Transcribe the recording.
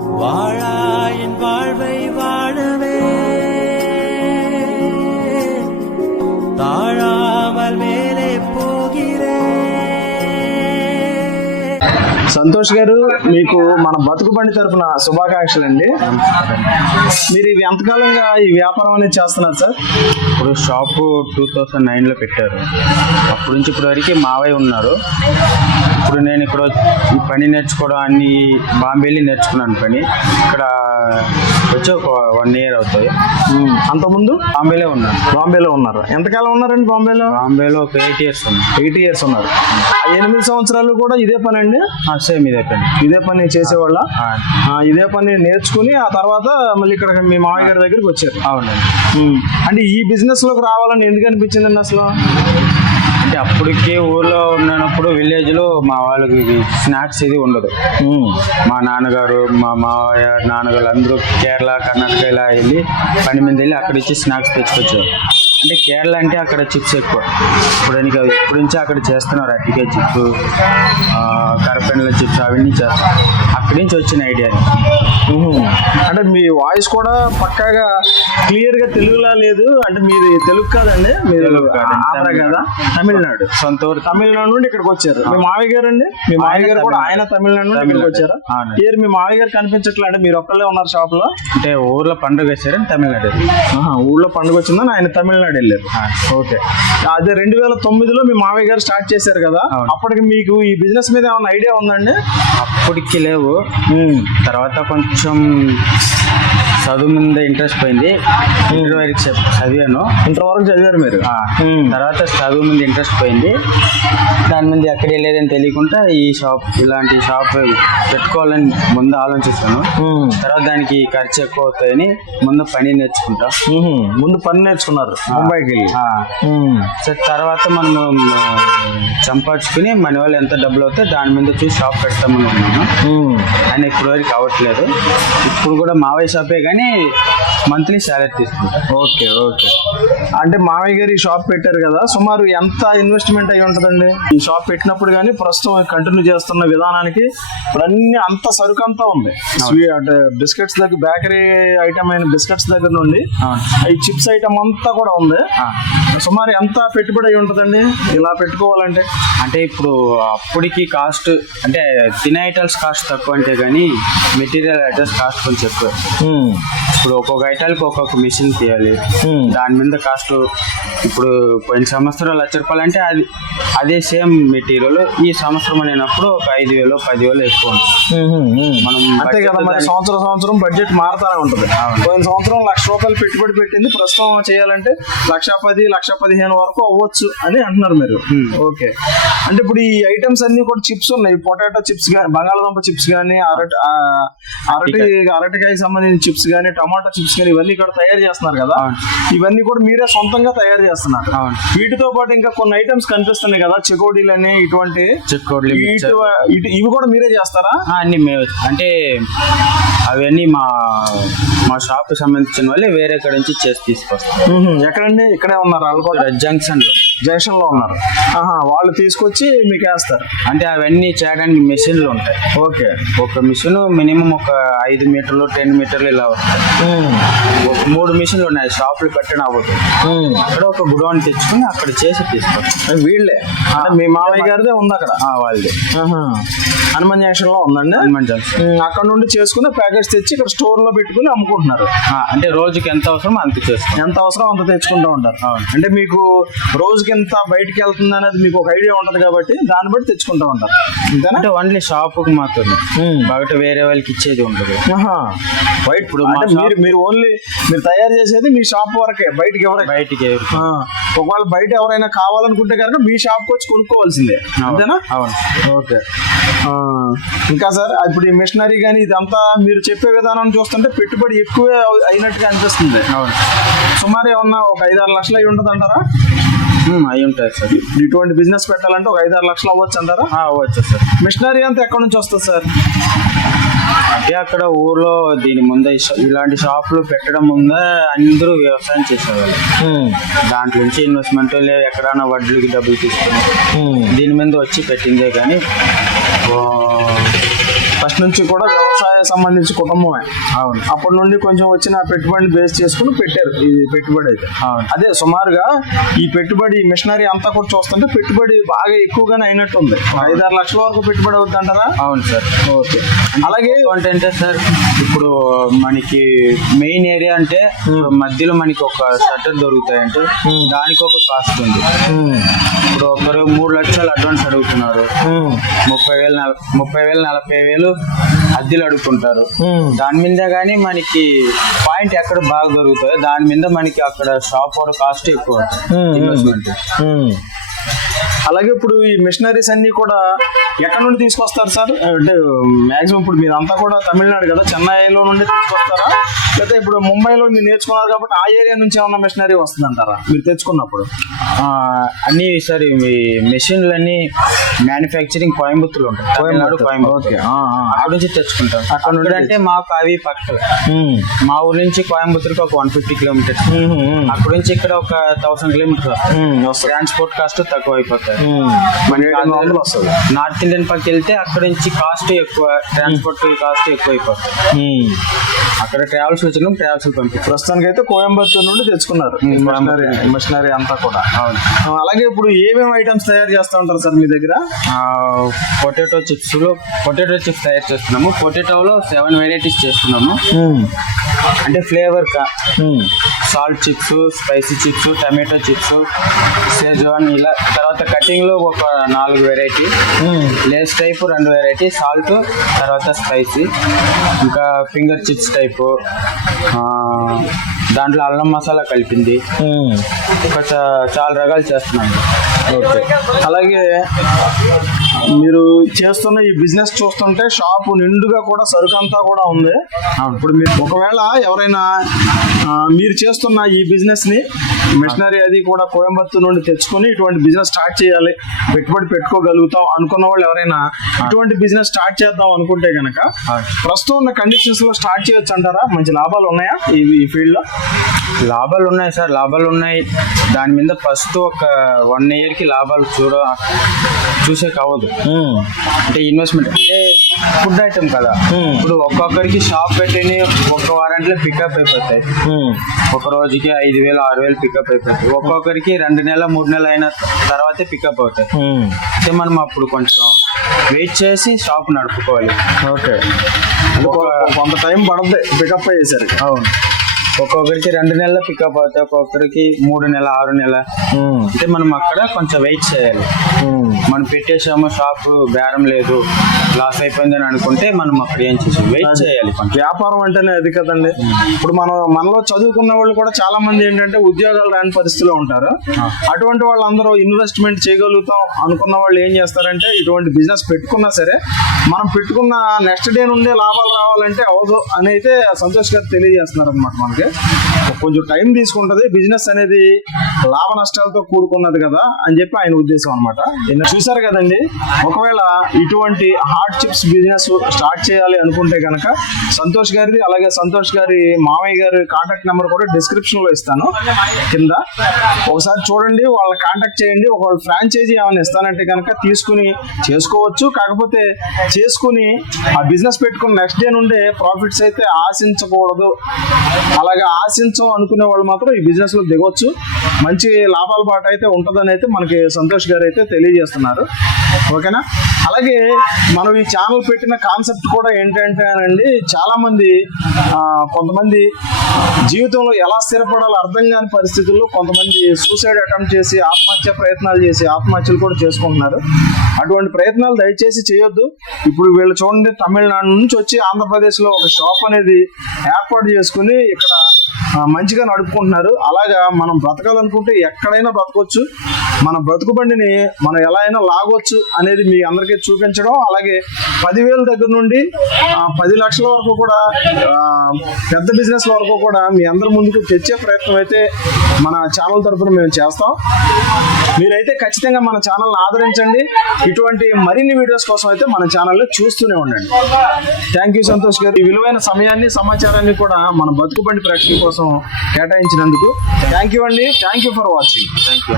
வாழாயின் வாழ்வை வாழவே தாழாமல் மேலே போகிறே. సంతోష్ గారు, మీకు మన బతుకు బండి తరఫున శుభాకాంక్షలు అండి. మీరు ఇవి ఎంతకాలంగా ఈ వ్యాపారం అనేది చేస్తున్నారు సార్? ఇప్పుడు షాపు 2009లో పెట్టారు. అప్పటి నుంచి ఇప్పటి వరకు మావయ్య ఉన్నారు. ఇప్పుడు నేను ఇక్కడ ఈ పని నేర్చుకోవడం అన్ని బాంబే వెళ్ళి నేర్చుకున్నాను పని. ఇక్కడ వచ్చి ఒక 1 year అవుతాయి. అంతకుముందు బాంబేలో ఉన్నాను. బాంబేలో ఉన్నారు. ఎంతకాలం ఉన్నారండి బాంబేలో? బాంబేలో ఒక 8 years ఉన్నాను. 8 years ఉన్నారు. 8 సంవత్సరాలు కూడా ఇదే పని అండి? సేమ్ ఇదే పని. ఇదే పని చేసేవాళ్ళ? ఇదే పని నేర్చుకుని ఆ తర్వాత మళ్ళీ ఇక్కడ మీ మామయ్య గారి దగ్గరికి వచ్చారు? అవునండి. అంటే ఈ బిజినెస్ లోకి రావాలని ఎందుకు అనిపించిందండి అసలు? అంటే అప్పటికే ఊర్లో ఉన్నప్పుడు విలేజ్ లో మా వాళ్ళకి స్నాక్స్ ఇది ఉండదు. మా నాన్నగారు మా మావయ్య నాన్నగారు అందరూ కేరళ కర్ణాటక ఇలా వెళ్ళి పని మీద వెళ్ళి అక్కడ ఇచ్చి స్నాక్స్ తెచ్చుకొచ్చారు. అంటే కేరళ అంటే అక్కడ చిప్స్ ఎక్కువ. ఇప్పుడు నుంచి అక్కడ చేస్తున్నారు అట్టికే చిప్స్, కరపెండ్ల చిప్స్ అవన్నీ చేస్తారు. అక్కడి నుంచి వచ్చిన ఐడియా. అంటే మీ వాయిస్ కూడా పక్కాగా క్లియర్ గా తెలుగులా లేదు. అంటే మీది తెలుగు కాదండి? మీరు ఆంధ్ర కదా? తమిళనాడు. సొంత ఊరు తమిళనాడు నుండి ఇక్కడికి వచ్చారు. మీ మామయ్య గారు అండి? మీ మామయ్య గారు కూడా ఆయన తమిళనాడు నుండి ఇక్కడికి వచ్చారా? పేరు మీ మామయ్య గారు కనిపించట్లే. అంటే మీరు ఒక్కళ్ళే ఉన్నారు షాప్ లో? అంటే ఊర్లో పండుగ వచ్చారని తమిళనాడు. ఊళ్ళో పండుగ వచ్చిందని ఆయన తమిళనాడు వెళ్ళారు. ఓకే. అదే 2009లో మీ మామయ్య గారు స్టార్ట్ చేశారు కదా, అప్పటికి మీకు ఈ బిజినెస్ మీద ఏమైనా ఐడియా ఉందండి? అప్పటికి లేవు. తర్వాత కొంచెం చదువు మీద ఇంట్రెస్ట్ పోయింది. ఇంటర్ వరకు చదివాను. ఇంటర్ వరకు చదివారు మీరు? తర్వాత చదువు మీద ఇంట్రెస్ట్ పోయింది. దాని మీద ఎక్కడ వెళ్ళేదని తెలియకుండా ఈ షాప్ ఇలాంటి షాప్ పెట్టుకోవాలని ముందు ఆలోచిస్తాను. తర్వాత దానికి ఖర్చు ఎక్కువ అవుతాయని ముందు పని నేర్చుకుంటా. ముందు పని నేర్చుకున్నారు ముంబైకి వెళ్ళి? తర్వాత మనం సంపాదించుకుని మన వాళ్ళు ఎంత డబ్బులు అవుతాయి దాని మీద చూసి షాప్ పెడతామని ఉన్నాను. ఆయన ఇప్పుడు వరకు అవ్వట్లేదు. ఇప్పుడు కూడా మావయ్య షాపే కానీ మంత్లీ శాలరీ తీసుకుంటా. Okay okay. అంటే మావయ్య గారు ఈ షాప్ పెట్టారు కదా, సుమారు ఎంత ఇన్వెస్ట్మెంట్ అయి ఉంటుందండి ఈ షాప్ పెట్టినప్పుడు? కానీ ప్రస్తుతం కంటిన్యూ చేస్తున్న విధానానికి ఇప్పుడు అన్ని అంత సరుకు అంతా ఉంది. అంటే బిస్కెట్స్ దగ్గర, బేకరీ ఐటమ్ అయిన బిస్కెట్స్ దగ్గర నుండి ఈ చిప్స్ ఐటమ్ అంతా కూడా ఉంది. సుమారు ఎంత పెట్టుబడి అయి ఉంటుందండి ఇలా పెట్టుకోవాలంటే? అంటే ఇప్పుడు అప్పటికి కాస్ట్ అంటే తినే ఐటమ్స్ కాస్ట్ తక్కువ అంటే కానీ మెటీరియల్ ఐటమ్స్ కాస్ట్ కొంచెం ఎక్కువ. ఇప్పుడు ఒక్కొక్క ఐటాలకి ఒక్కొక్క మిషన్ తీయాలి. దాని మీద కాస్ట్ ఇప్పుడు పోయిన సంవత్సరం ₹1,00,000 అంటే అదే సేమ్ మెటీరియల్ ఈ సంవత్సరం అయినప్పుడు ఒక 5,000 10,000 ఎక్కువ ఉంటుంది. మనం అంతే కదా మరి. సంవత్సరం బడ్జెట్ మారుతానే ఉంటుంది. పోయిన సంవత్సరం ₹1,00,000 పెట్టుబడి పెట్టింది, ప్రస్తుతం చేయాలంటే 1,10,000 1,15,000 వరకు అవ్వచ్చు అని అంటున్నారు మీరు. ఓకే. అంటే ఇప్పుడు ఈ ఐటమ్స్ అన్ని కూడా చిప్స్ ఉన్నాయి. పొటాటో చిప్స్ కానీ, బంగాళదుంప చిప్స్ కానీ, అరటికాయ సంబంధించిన చిప్స్ కానీ, టమాటో చిప్స్ కానీ ఇవన్నీ కూడా తయారు చేస్తున్నారు కదా. ఇవన్నీ కూడా మీరే సొంతంగా తయారు చేస్తున్నారు. వీటితో పాటు ఇంకా కొన్ని ఐటమ్స్ కనిపిస్తున్నాయి కదా, చెకోడీలు అని, ఇటువంటి ఇవి కూడా మీరే చేస్తారా? అన్ని అంటే అవన్నీ మా షాప్ కి సంబంధించిన వాళ్ళే వేరే ఎక్కడ నుంచి చేసి తీసుకొస్తారు. ఎక్కడండి? ఇక్కడే ఉన్నారు ఆల్కోట జంక్షన్ లో ఉన్నారు. వాళ్ళు తీసుకొచ్చి మీకు వేస్తారు. అంటే అవన్నీ చేయడానికి మెషిన్లు ఉంటాయి. ఓకే. ఒక మిషన్ మినిమం ఒక 5 మీటర్లు 10 మీటర్లు ఇలా వస్తాయి. ఒక 3 మిషన్లు ఉన్నాయి. షాపులు పెట్టడం అవ్వదు. అక్కడ ఒక గుడౌన్ తెచ్చుకుని అక్కడ చేసి తీసుకొస్తారు. వీళ్ళే మీ మామయ్య గారిదే ఉంది అక్కడ? వాళ్ళది హనుమాన్ జంక్షన్ లో ఉందండి. హనుమాన్ జంక్షన్. అక్కడ నుండి చేసుకుని ప్యాకెట్స్ తెచ్చి ఇక్కడ స్టోర్ లో పెట్టుకుని అమ్ముకుంటున్నారు. అంటే రోజుకి ఎంత అవసరం అంత చేస్తారు. ఎంత అవసరం అంత తెచ్చుకుంటూ ఉంటారు. అంటే మీకు రోజుకి ఎంత బయటికి వెళ్తుంది అనేది మీకు ఒక ఐడియా ఉంటది కాబట్టి దాన్ని బట్టి తెచ్చుకుంటూ ఉంటారు. అంటే ఓన్లీ షాప్ కు మాత్రమే, బయట వేరే వాళ్ళకి ఇచ్చేది ఉంటుంది. బయట ఇప్పుడు మీరు ఓన్లీ మీరు తయారు చేసేది మీ షాప్ వరకే, బయటికి ఒకవేళ బయట ఎవరైనా కావాలనుకుంటే కనుక మీ షాప్ వచ్చి కొనుక్కోవాల్సిందే, అంతేనా? అవును. ఓకే. ఇంకా సార్ ఇప్పుడు ఈ మిషనరీ కానీ ఇదంతా మీరు చెప్పే విధానం చూస్తుంటే పెట్టుబడి ఎక్కువే అయినట్టుగా అనిపిస్తుంది. అవును. సుమారు ఏమన్నా ఒక 5-6 లక్షలు అయి ఉంటుంది అంటారా? అయి ఉంటాయి సార్. ఇటువంటి బిజినెస్ పెట్టాలంటే ఒక 5-6 లక్షలు అవ్వచ్చు అంటారా? అవ్వచ్చు సార్. మిషనరీ అంతా ఎక్కడి నుంచి వస్తుంది సార్? అంటే అక్కడ ఊర్లో దీని ముందే ఇలాంటి షాపులు పెట్టడం ముందే అందరూ వ్యవసాయం చేసేవాళ్ళు. దాంట్లో నుంచి ఇన్వెస్ట్మెంట్ ఎక్కడైనా వడ్లకి డబ్బులు తీసుకుని దీని మీద వచ్చి పెట్టిందే కానీ ఫస్ట్ నుంచి కూడా వ్యవసాయ సంబంధించి కుటుంబమే. అవును. అప్పటి నుండి కొంచెం వచ్చిన పెట్టుబడిని బేస్ చేసుకుని పెట్టారు ఈ పెట్టుబడి అయితే. అవును. అదే సుమారుగా ఈ పెట్టుబడి మిషనరీ అంతా కూడా చూస్తుంటే పెట్టుబడి బాగా ఎక్కువగానే అయినట్టుంది. 5-6 లక్షల వరకు పెట్టుబడి అవుతుంది అంటారా? అవును సార్. ఓకే. అలాగే అంటే సార్ ఇప్పుడు మనకి మెయిన్ ఏరియా అంటే మధ్యలో మనకి ఒక షట్టర్ దొరుకుతాయంటే దానికి ఒక కాస్ట్ ఉంది. ఇప్పుడు ఒకరు 3 లక్షలు అడ్వాన్స్ అడుగుతున్నారు, 30,000 40,000 అద్దెలు అడుగుతుంటారు. దాని మీద కానీ మనకి పాయింట్ ఎక్కడ బాగా దొరుకుతాయో దాని మీద మనకి అక్కడ షాప్ కూడా కాస్ట్ ఎక్కువ ఇన్వెస్ట్మెంట్. అలాగే ఇప్పుడు ఈ మిషనరీస్ అన్ని కూడా ఎక్కడ నుండి తీసుకొస్తారు సార్? అంటే మాక్సిమం ఇప్పుడు మీరు అంతా కూడా తమిళనాడు కదా, చెన్నైలో నుండి తీసుకొస్తారా, లేదా ఇప్పుడు ముంబైలో మీరు నేర్చుకున్నారు కాబట్టి ఆ ఏరియా నుంచి ఏమన్నా మిషనరీ వస్తుందంటారా మీరు తెచ్చుకున్నప్పుడు? అన్ని సార్ ఈ మెషిన్లు అన్ని మ్యానుఫ్యాక్చరింగ్ కోయంబత్తూర్లో ఉంటాయి. తమిళనాడు కోయంబత్తూర్ అక్కడ నుంచి తెచ్చుకుంటాం. అక్కడ నుండి అంటే మాకు అవి పక్కన మా ఊరు నుంచి కోయంబత్తూర్కి ఒక 150 కిలోమీటర్స్, అక్కడ నుంచి ఇక్కడ ఒక 1000 కిలోమీటర్స్. ట్రాన్స్పోర్ట్ కాస్ట్ తక్కువ అయిపోతాయి. నార్త్ ఇండియన్ పక్క వెళ్తే అక్కడ నుంచి కాస్ట్ ఎక్కువ, ట్రాన్స్పోర్ట్ కాస్ట్ ఎక్కువ అయిపోతుంది. అక్కడ ట్రావెల్స్ వచ్చిన ట్రావెల్స్ పంపి ప్రస్తుతానికి అయితే కోయంబత్తూర్ నుండి తెచ్చుకున్నారు మిషనరీ అంతా కూడా. అలాగే ఇప్పుడు ఏమేమి ఐటమ్స్ తయారు చేస్తూ ఉంటారు సార్ మీ దగ్గర? పొటాటో చిప్స్ తయారు చేస్తున్నాము. పొటాటోలో 7 వెరైటీస్ చేస్తున్నాము. అంటే flavour salt chips, spicy chips, tomato chips, schezwan, ఇలా. తర్వాత కటింగ్ లో ఒక 4 variety, Lay's type 2 variety, salt, తర్వాత స్పైసీ, ఇంకా ఫింగర్ చిప్స్ టైపు, దాంట్లో అల్లం మసాలా కలిపింది, చాలా రకాలు చేస్తున్నాము. ఓకే. అలాగే మీరు చేస్తున్న ఈ బిజినెస్ చూస్తుంటే షాపు నిండుగా కూడా సరుకు అంతా కూడా ఉంది. ఇప్పుడు మీరు ఒకవేళ ఎవరైనా మీరు చేస్తున్న ఈ బిజినెస్ ని మిషనరీ అది కూడా కోయంబత్తూర్ నుండి తెచ్చుకొని ఇటువంటి బిజినెస్ స్టార్ట్ చేయాలి, పెట్టుబడి పెట్టుకోగలుగుతాం అనుకున్న వాళ్ళు ఎవరైనా ఇటువంటి బిజినెస్ స్టార్ట్ చేద్దాం అనుకుంటే గనక ప్రస్తుతం ఉన్న కండిషన్స్ లో స్టార్ట్ చేయొచ్చు అంటారా? మంచి లాభాలు ఉన్నాయా ఈ ఫీల్డ్ లో? లాభాలు ఉన్నాయి సార్, లాభాలు ఉన్నాయి. దాని మీద ఫస్ట్ ఒక 1 year కి లాభాలు చూసే కావద్దు. అంటే ఇన్వెస్ట్మెంట్ అంటే ఫుడ్ ఐటమ్ కదా. ఇప్పుడు ఒక్కొక్కరికి షాప్ పెట్టి ఒక్క వారంట్లో పికప్ అయిపోతాయి. ఒక రోజుకి 5,000 6,000 పికప్ అయిపోతాయి. ఒక్కొక్కరికి 2 నెలలు 3 నెలలు అయిన తర్వాతే పికప్ అవుతాయి. అంటే మనం అప్పుడు కొంచెం వెయిట్ చేసి షాప్ నడుపుకోవాలి. ఓకే. కొంత టైం పడుతుంది పికప్ అయ్యేసరి. అవును. ఒక్కొక్కరికి 2 నెలల పికప్ అవుతాయి, ఒక్కొక్కరికి 3 నెలలు 6 నెలలు. అంటే మనం అక్కడ కొంచెం వెయిట్ చేయాలి. మనం పెట్టేసాము షాప్ బేరం లేదు, లాస్ అయిపోయిందని అనుకుంటే మనం అక్కడ ఏం చేసాం, వెయిట్ చేయాలి. వ్యాపారం అంటేనే అది కదండి. ఇప్పుడు మనలో చదువుకున్న వాళ్ళు కూడా చాలా మంది ఏంటంటే ఉద్యోగాలు రాని పరిస్థితిలో ఉంటారు. అటువంటి వాళ్ళందరూ ఇన్వెస్ట్మెంట్ చేయగలుగుతాం అనుకున్న వాళ్ళు ఏం చేస్తారంటే ఇటువంటి బిజినెస్ పెట్టుకున్నా సరే మనం పెట్టుకున్న నెక్స్ట్ డే నుండే లాభాలు రావాలంటే అవదు అని అయితే సంతోష్ గారు తెలియజేస్తున్నారు అనమాట. మనకి కొంచెం టైం తీసుకుంటది బిజినెస్ అనేది, లాభ నష్టాలతో కూడుకున్నది కదా అని చెప్పి ఆయన ఉద్దేశం అనమాట. చూసారు కదండి. ఒకవేళ ఇటువంటి హాట్ చిప్స్ బిజినెస్ స్టార్ట్ చేయాలి అనుకుంటే కనుక సంతోష్ గారిది, అలాగే సంతోష్ గారి మామయ్య గారి కాంటాక్ట్ నెంబర్ కూడా డిస్క్రిప్షన్ లో ఇస్తాను కింద. ఒకసారి చూడండి, వాళ్ళని కాంటాక్ట్ చేయండి. ఒకవేళ ఫ్రాంచైజీ ఏమైనా ఇస్తానంటే కనుక తీసుకుని చేసుకోవచ్చు. కాకపోతే చేసుకుని ఆ బిజినెస్ పెట్టుకుని నెక్స్ట్ డే నుండే ప్రాఫిట్స్ అయితే ఆశించకూడదు. అలాగే ఆశించం అనుకునే వాళ్ళు మాత్రం ఈ బిజినెస్ లో దిగవచ్చు. మంచి లాభాల బాట అయితే ఉంటుందని అయితే మనకి సంతోష్ గారు అయితే తెలియజేస్తున్నారు. ఓకేనా? అలాగే మనం ఈ ఛానల్ పెట్టిన కాన్సెప్ట్ కూడా ఏంటంటే అండి, చాలా మంది కొంతమంది జీవితంలో ఎలా స్థిరపడాలో అర్థం కాని పరిస్థితుల్లో కొంతమంది సూసైడ్ అటెంప్ట్ చేసి ఆత్మహత్య ప్రయత్నాలు చేసి ఆత్మహత్యలు కూడా చేసుకుంటున్నారు. అటువంటి ప్రయత్నాలు దయచేసి చేయొద్దు. ఇప్పుడు వీళ్ళు చూడండి, తమిళనాడు నుంచి వచ్చి ఆంధ్రప్రదేశ్ లో ఒక షాప్ అనేది ఏర్పాటు చేసుకుని ఇక్కడ మంచిగా నడుపుకుంటున్నారు. అలాగా మనం బ్రతకాలనుకుంటే ఎక్కడైనా బ్రతకొచ్చు. మన బ్రతుకు బండిని మనం ఎలా అయినా లాగొచ్చు అనేది మీ అందరికీ చూపించడం, అలాగే 10,000 దగ్గర నుండి 10 లక్షల వరకు కూడా పెద్ద బిజినెస్ వరకు కూడా మీ అందరి ముందుకు తెచ్చే ప్రయత్నం అయితే మన ఛానల్ తరఫున మేము చేస్తాం. మీరైతే ఖచ్చితంగా మన ఛానల్ని ఆదరించండి. ఇటువంటి మరిన్ని వీడియోస్ కోసం అయితే మన ఛానల్లో చూస్తూనే ఉండండి. థ్యాంక్ యూ సంతోష్ గారు. ఈ విలువైన సమయాన్ని సమాచారాన్ని కూడా మన బతుకు బండి ప్రకటన కోసం కేటాయించినందుకు థ్యాంక్ యూ అండి. Thank you for watching. Thank you.